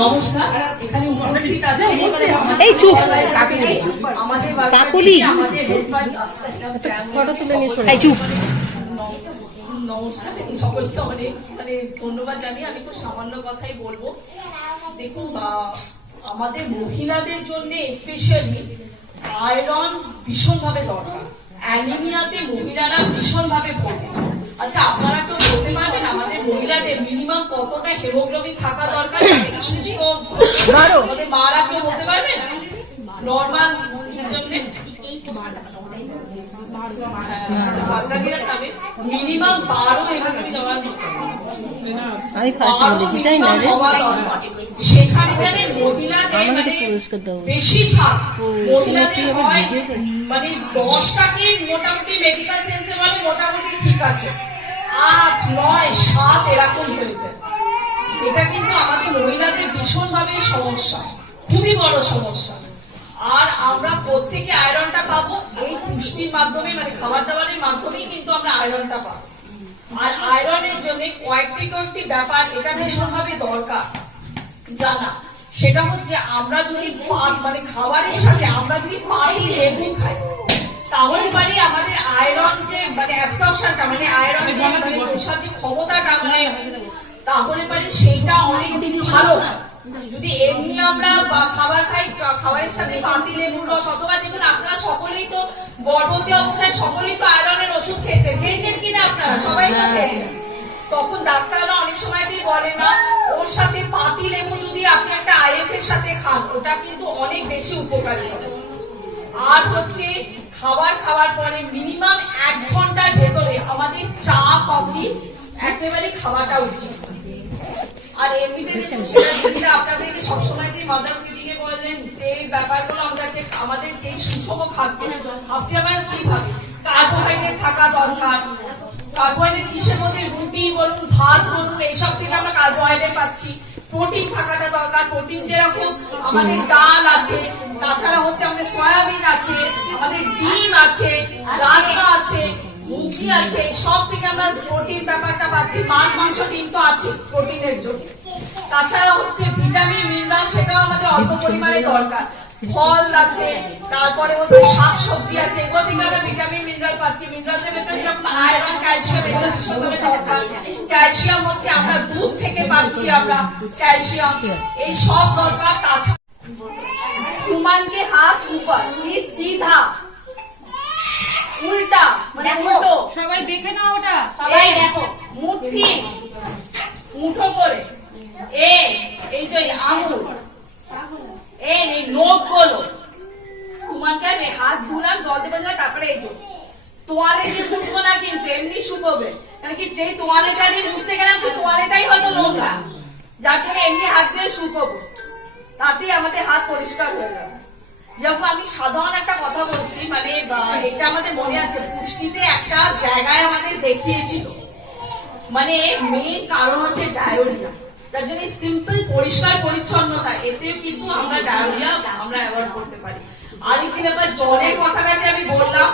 নমস্কার এখানে উপস্থিত আছে এই চুপ। আমাদের কাকুলি। আমাদের হেল্পার ফটো তুলে নিয়ে শোনো। এই চুপ। নমস্কার সকলকে অনেক মানে ধন্যবাদ জানি আমি খুব সামান্য কথাই বলব। দেখুন আমাদের মহিলাদের জন্য স্পেশালি আয়রন ভীষণভাবে দরকার। অ্যানিমিয়াতে মহিলারা ভীষণভাবে ভোগে। আচ্ছা আপনারা কেউ বলতে পারবেন আমাদের মহিলাদের মিনিমাম কতটা হিমোগ্লোবিন থাকা দরকার? মারা কেউ বলতে পারবেন? নর্মাল জন্য মিনিমাম বারো হিমোগ্লোবিন আমি ফার্স্ট বলেছি তাই না রে? সেখানে মহিলাদের মানে বেশিরভাগ মহিলাদের হয় মানে দশটাকে মোটামুটি মেডিকেল সেন্সে বলে মোটামুটি ঠিক আছে। আট নয় সাত এরকম হয়েছে। এটা কিন্তু আমাদের মহিলাদের ভীষণভাবে সমস্যা খুবই বড় সমস্যা। আর আমরা প্রত্যেকে আয়রনটা পাবো। এই পুষ্টির মাধ্যমে মানে খাবার দাবারের মাধ্যমেই কিন্তু আমরা আয়রনটা পাবো। আর আয়রনের জন্য কয়েকটি কয়েকটি ব্যাপার এটা ভীষণভাবে দরকার জানা, সেটা হচ্ছে আমরা যদি মানে খাবারের সাথে আমরা যদি পাতি, লেবু খাই, তাহলে মানে আমাদের আয়রন যে মানে অ্যাবসর্পশনটা মানে আয়রন যে মানে ক্ষমতাটা তাহলে মানে সেইটা অনেক ভালো। যদি এমনি আমরা খাবার খাই খাবারের সাথে পাতি লেবুর রস অথবা দেখুন আপনারা সকলেই তো গর্ভবতী অবস্থায় সকলেই তো আয়রনের ওষুধ খেয়েছেন। খেয়েছেন কিনা আপনারা? সবাই তো খেয়েছেন। তখন ডাক্তাররা অনেক সময় দিয়ে বলে না ওর সাথে পাতি লেবু যদি আপনি একটা আইএফ এর সাথে খান ওটা কিন্তু অনেক বেশি উপকারী হবে। আর হচ্ছে খাবার খাওয়ার পরে মিনিমাম এক ঘণ্টার ভেতরে আমাদের চা কফি একেবারে খাওয়াটা উচিত। আর এমনিতে দিদিরা আপনাদেরকে সবসময় যে মাদার মিটিং এ বলেন যে এই ব্যাপারগুলো আমাদেরকে আমাদের যে সুষম খাদ্য আপনি আবার কি ভাবে? কার্বোহাইড্রেট থাকা দরকার। কার্বোহাইড্রেট কিসের মধ্যে? রুটি বলুন ভাত বলুন এইসব থেকে আমরা কার্বোহাইড্রেট পাচ্ছি। প্রোটিন থাকাটা দরকার। প্রোটিন যেরকম আমাদের ডাল আছে তাছাড়া হচ্ছে আমাদের সয়াবিন আছে আমাদের ডিম আছে রাজমা আছে মুগি আছে সব থেকে আমরা প্রোটিন ব্যাপারটা পাচ্ছি মাছ মাংস ডিম তো আছে প্রোটিনের জন্য। তাছাড়া হচ্ছে ভিটামিন মিনারেল সেটাও আমাদের অল্প পরিমাণে দরকার। ফল আছে তারপরে হচ্ছে শাক সবজি আছে এগুলো থেকে আমরা ভিটামিন মিনারেল পাচ্ছি। মিনারেলের ভেতরে যেমন আয়রন ক্যালসিয়াম এগুলো ভীষণভাবে দরকার ক্যালসিয়াম হচ্ছে আমরা দুধ থেকে পাচ্ছি আমরা ক্যালসিয়াম এই সব দরকার। তাছাড়া সুমান কে হাত উপর মানে সিধা। উল্টা মানে উল্টো। সবাই দেখে নাও ওটা। সবাই দেখো মুঠি মুঠো করে। এ, এই যে আঙুল। এ, এই নখগুলো আমি হাত ধুলাম, জল দিয়ে বাজলাম তারপরে এই তোয়ালে দিয়ে মুছবো না কিন্তু, এমনি শুকোবে। কারণ কি, যেই তোয়ালেটা দিয়ে মুছতে গেলাম সেই তোয়ালেটাই হয়তো নোংরা। যার জন্য এমনি হাত দিয়ে শুকোবো। তাতেই আমাদের হাত পরিষ্কার হয়ে যাবে যখন আমি সাধারণ একটা কথা বলছি মানে এটা আমাদের মনে আছে, পুষ্টিতে একটা জায়গায় আমাদের দেখিয়েছিল। মানে মেন কারণ হচ্ছে ডায়োরিয়া তার জন্য সিম্পল পরিষ্কার পরিচ্ছন্নতা কিন্তু আমরা আমরা অ্যাভয়েড করতে পারি। ব্যাপার জলের কথাটা যে আমি বললাম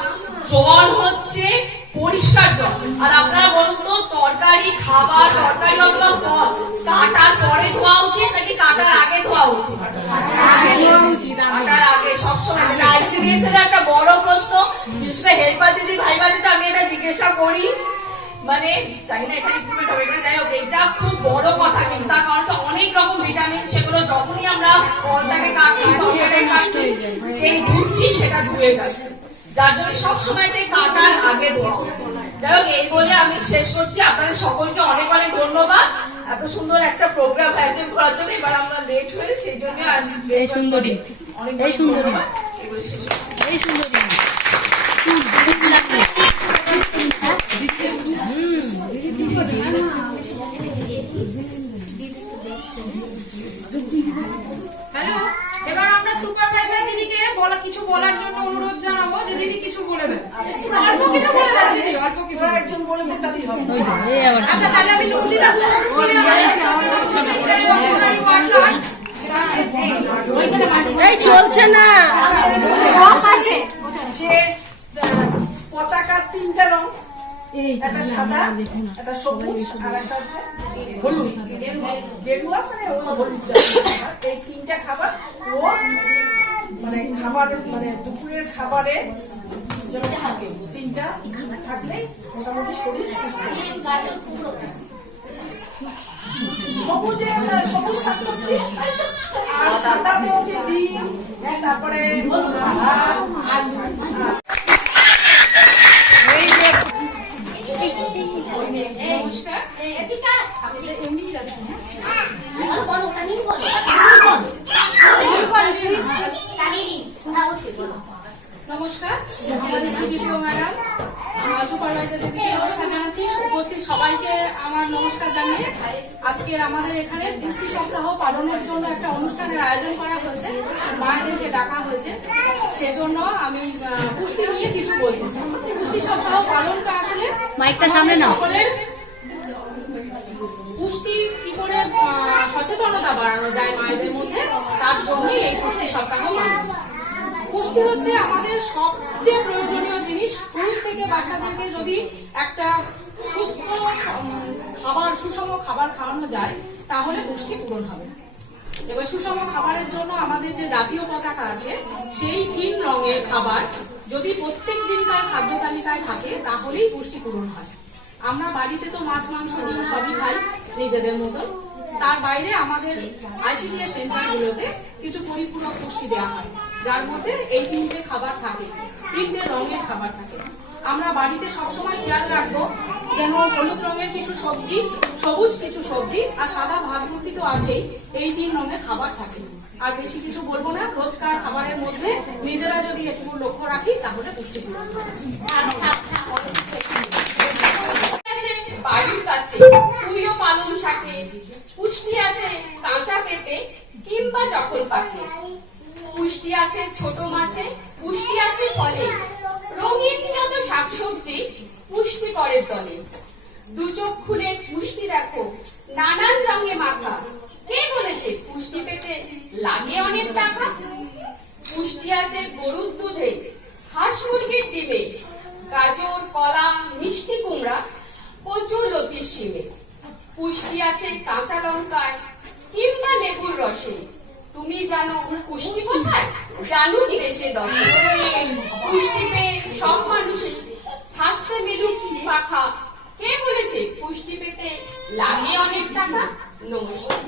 জল হচ্ছে পরিষ্কার জল আর আপনারা বলুন তো, তরকারি, খাবার, তরকারি অথবা ফল, কাটার পরে ধোয়া উচিত নাকি কাটার আগে ধোয়া উচিত? একটা বড় প্রশ্ন। বিশেষ হেল্পার দিদি দিদি, আমি এটা জিজ্ঞাসা করি মানে জানি না এখানে ইমপ্রুভমেন্ট হবে কিনা যাই হোক এটা খুব বড় কথা কিন্তু তার কারণ হচ্ছে অনেক রকম ভিটামিন সেগুলো যখনই আমরা ফলটাকে কাটছি তরকারিটাকে কাটছি যেই ধুচ্ছি সেটা ধুয়ে যাচ্ছে। যার জন্য সবসময় কাটার আগে ধোয়া যাই হোক এই বলে আমি শেষ করছি। আপনাদের সকলকে অনেক অনেক ধন্যবাদ। এত সুন্দর একটা প্রোগ্রাম আয়োজন করার জন্য এবার আমরা লেট হয়ে সেই জন্য আমি এই সুন্দরী। এই সুন্দরী। এই সুন্দরী হ্যালো এবার আমরা সুপারভাইজার দিদিকে বলা কিছু বলার জন্য অনুরোধ জানাব যে দিদি কিছু বলে দেন অল্প কিছু বলে দেন দিদি। অল্প কিছু একজন বলে দেন তাতেই হবে। ওই যে এই আবার আচ্ছা তাহলে আমি এই চলছে না। যে পতাকার তিনটা রং। একটা সাদা একটা সবুজ আর একটা হচ্ছে হলুদ। গেরুয়া মানে হলুদ এই তিনটা খাবার ও মানে খাবার মানে দুপুরের খাবারে যেন থাকে থাকলে মোটামুটি শরীর সুস্থ সবুজে সবুজ শাকসবজি আর ডিম তারপরে ভাত, এই যে নমস্কার আমাদের শ্রীকৃষ্ণ ম্যাডাম। সুপারভাইজার দিদিকে নমস্কার জানাচ্ছি। উপস্থিত সবাইকে আমার নমস্কার জানিয়ে আজকের আমাদের এখানে পুষ্টি সপ্তাহ পালনের জন্য একটা অনুষ্ঠানের আয়োজন করা হয়েছে। মায়েদেরকে ডাকা হয়েছে। সেজন্য আমি পুষ্টি নিয়ে কিছু বলতে চাই পুষ্টি সপ্তাহ পালনটা আসলে মাইকটা সামনে নাও। সকলের পুষ্টি কি করে সচেতনতা বাড়ানো যায় মায়েদের মধ্যে তার জন্যই এই পুষ্টি সপ্তাহ পুষ্টি হচ্ছে আমাদের জিনিস স্কুল থেকে বাচ্চাদেরকে যদি একটা সুস্থ খাবার, সুষম খাবার খাওয়ানো যায়, তাহলে পুষ্টি পূরণ হবে। এবার সুষম খাবারের জন্য আমাদের যে জাতীয় পতাকা আছে, সেই তিন রঙের খাবার যদি প্রত্যেক দিনকার খাদ্য তালিকায় থাকে, তাহলেই পুষ্টি পূরণ হয়। আমরা বাড়িতে তো মাছ, মাংস ডিম সবই খাই, নিজেদের মতন। তার বাইরে আমাদের আইসিডিএস সেন্টারগুলোতে কিছু পরিপূরক পুষ্টি দেওয়া হয়, যার মধ্যে এই তিনটে খাবার থাকে। তিনটে রঙের খাবার থাকে। আমরা বাড়িতে সবসময় খেয়াল রাখব যেন হলুদ রঙের কিছু সবজি, সবুজ কিছু সবজি আর সাদা ভাত রুটি তো আছেই, এই তিন রঙের খাবার থাকে। আর বেশি কিছু বলব না, রোজকার খাবারের মধ্যে নিজেরা যদি একটু লক্ষ্য রাখি, তাহলে পুষ্টি বাড়ির কাছে পুষ্টি আছে কাঁচা পেঁপে কিংবা যখন পাকে পুষ্টি আছে, ছোট মাছে, পুষ্টি আছে ফলে। রঙিন যত শাকসবজি, পুষ্টি করে দলে দু চোখ খুলে পুষ্টি দেখো, নানান রঙে মাখা। কে বলেছে পুষ্টি পেতে লাগে অনেক টাকা? পুষ্টি আছে গরুর দুধে, হাঁস মুরগির ডিমে, গাজর, কলা, মিষ্টি কুমড়া কচু লতির শিমে। পুষ্টি আছে কাঁচা লঙ্কায় কিংবা লেবুর রসে। তুমি জানো পুষ্টি কোথায় জানো দেশে দশে পুষ্টি পেয়ে সব মানুষের স্বাস্থ্য মেলুক পাখা। কে বলেছে পুষ্টি পেতে লাগে অনেক টাকা? নমস্কার।